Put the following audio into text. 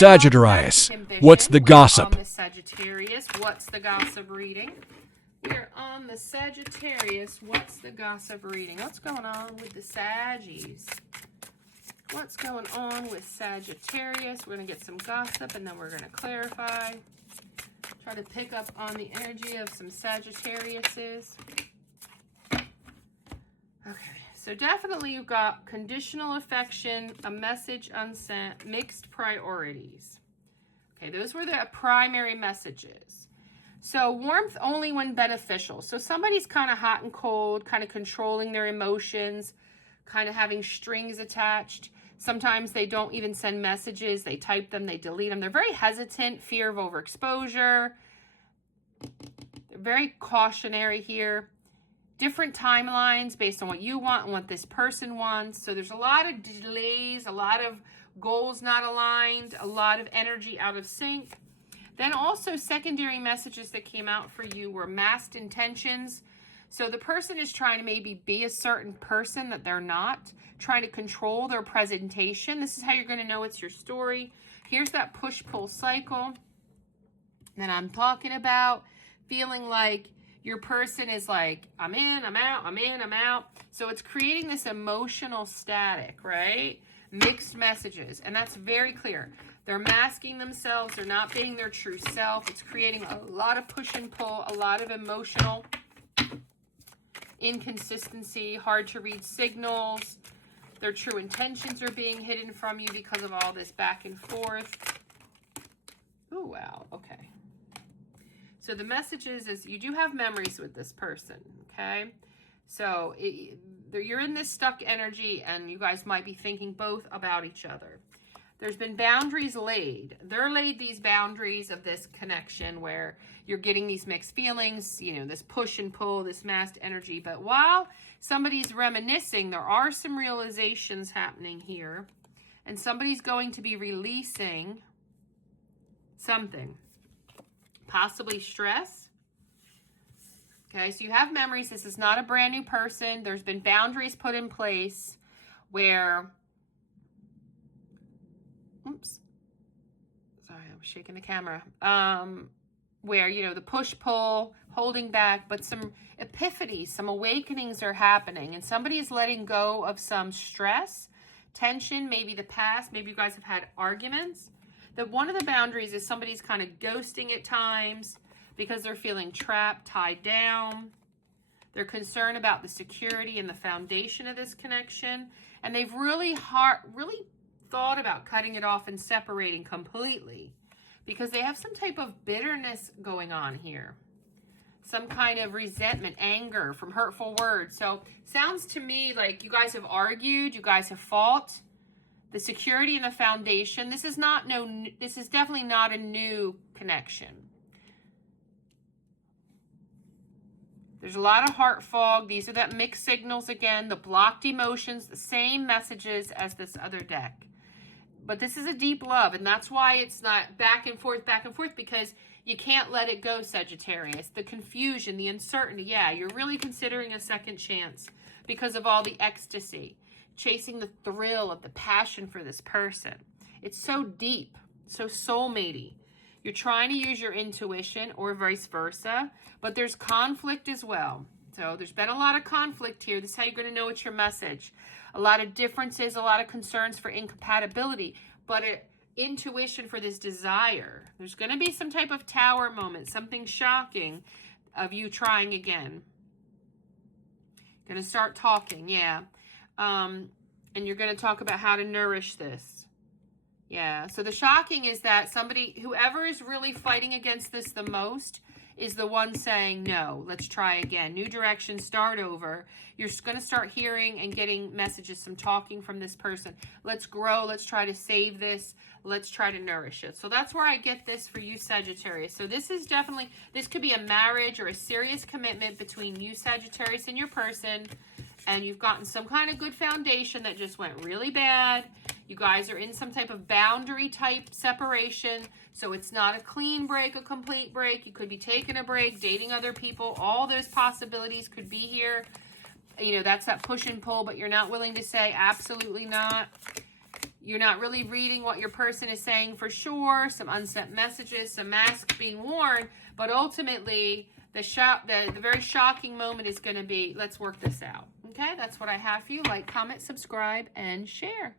Sagittarius, what's the gossip? On the Sagittarius, what's the gossip reading? We're on the Sagittarius, what's the gossip reading? What's going on with the Saggies? What's going on with Sagittarius? We're going to get some gossip and then we're going to clarify. Try to pick up on the energy of some Sagittariuses. Okay, so definitely you've got conditional affection, a message unsent, mixed priorities. Okay, those were the primary messages. So warmth only when beneficial. So somebody's kind of hot and cold, kind of controlling their emotions, kind of having strings attached. Sometimes they don't even send messages. They type them, they delete them. They're very hesitant, fear of overexposure. They're very cautionary here. Different timelines based on what you want and what this person wants. So there's a lot of delays, a lot of goals not aligned, a lot of energy out of sync. Then also secondary messages that came out for you were masked intentions. So the person is trying to maybe be a certain person that they're not, trying to control their presentation. This is how you're going to know it's your story. Here's that push-pull cycle that I'm talking about, feeling like your person is like, I'm in, I'm out, I'm in, I'm out. So it's creating this emotional static, right? Mixed messages, and that's very clear. They're masking themselves. They're not being their true self. It's creating a lot of push and pull, a lot of emotional inconsistency, hard to read signals. Their true intentions are being hidden from you because of all this back and forth. Oh, wow. Okay. So the message is you do have memories with this person, okay? So you're in this stuck energy, and you guys might be thinking both about each other. There's been boundaries laid. They're laid these boundaries of this connection where you're getting these mixed feelings, you know, this push and pull, this masked energy. But while somebody's reminiscing, there are some realizations happening here. And somebody's going to be releasing something. Possibly stress. Okay, so you have memories. This is not a brand new person. There's been boundaries put in place where... Oops. Sorry, I was shaking the camera. Where, you know, the push-pull, holding back, but some epiphanies, some awakenings are happening, and somebody is letting go of some stress, tension, maybe the past, maybe you guys have had arguments. That one of the boundaries is somebody's kind of ghosting at times because they're feeling trapped, tied down. They're concerned about the security and the foundation of this connection, and they've really thought about cutting it off and separating completely because they have some type of bitterness going on here. Some kind of resentment, anger from hurtful words. So sounds to me like you guys have argued, you guys have fought. The security and the foundation. This is definitely not a new connection. There's a lot of heart fog. These are that mixed signals again, the blocked emotions, the same messages as this other deck. But this is a deep love, and that's why it's not back and forth, because you can't let it go, Sagittarius. The confusion, the uncertainty, yeah, you're really considering a second chance because of all the ecstasy, chasing the thrill of the passion for this person. It's so deep, so soulmatey. You're trying to use your intuition or vice versa, but there's conflict as well. So there's been a lot of conflict here. This is how you're going to know it's your message. A lot of differences, a lot of concerns for incompatibility, but intuition for this desire. There's going to be some type of tower moment, something shocking of you trying again. Going to start talking, yeah. And you're going to talk about how to nourish this. Yeah, so the shocking is that whoever is really fighting against this the most is the one saying, no, let's try again. New direction, start over. You're going to start hearing and getting messages, some talking from this person. Let's grow. Let's try to save this. Let's try to nourish it. So that's where I get this for you, Sagittarius. So this could be a marriage or a serious commitment between you, Sagittarius, and your person. And you've gotten some kind of good foundation that just went really bad. You guys are in some type of boundary type separation. So it's not a clean break, a complete break. You could be taking a break, dating other people. All those possibilities could be here. You know, that's that push and pull, but you're not willing to say absolutely not. You're not really reading what your person is saying for sure. Some unsent messages, some masks being worn. But ultimately, the very shocking moment is going to be, let's work this out. Okay, that's what I have for you. Like, comment, subscribe, and share.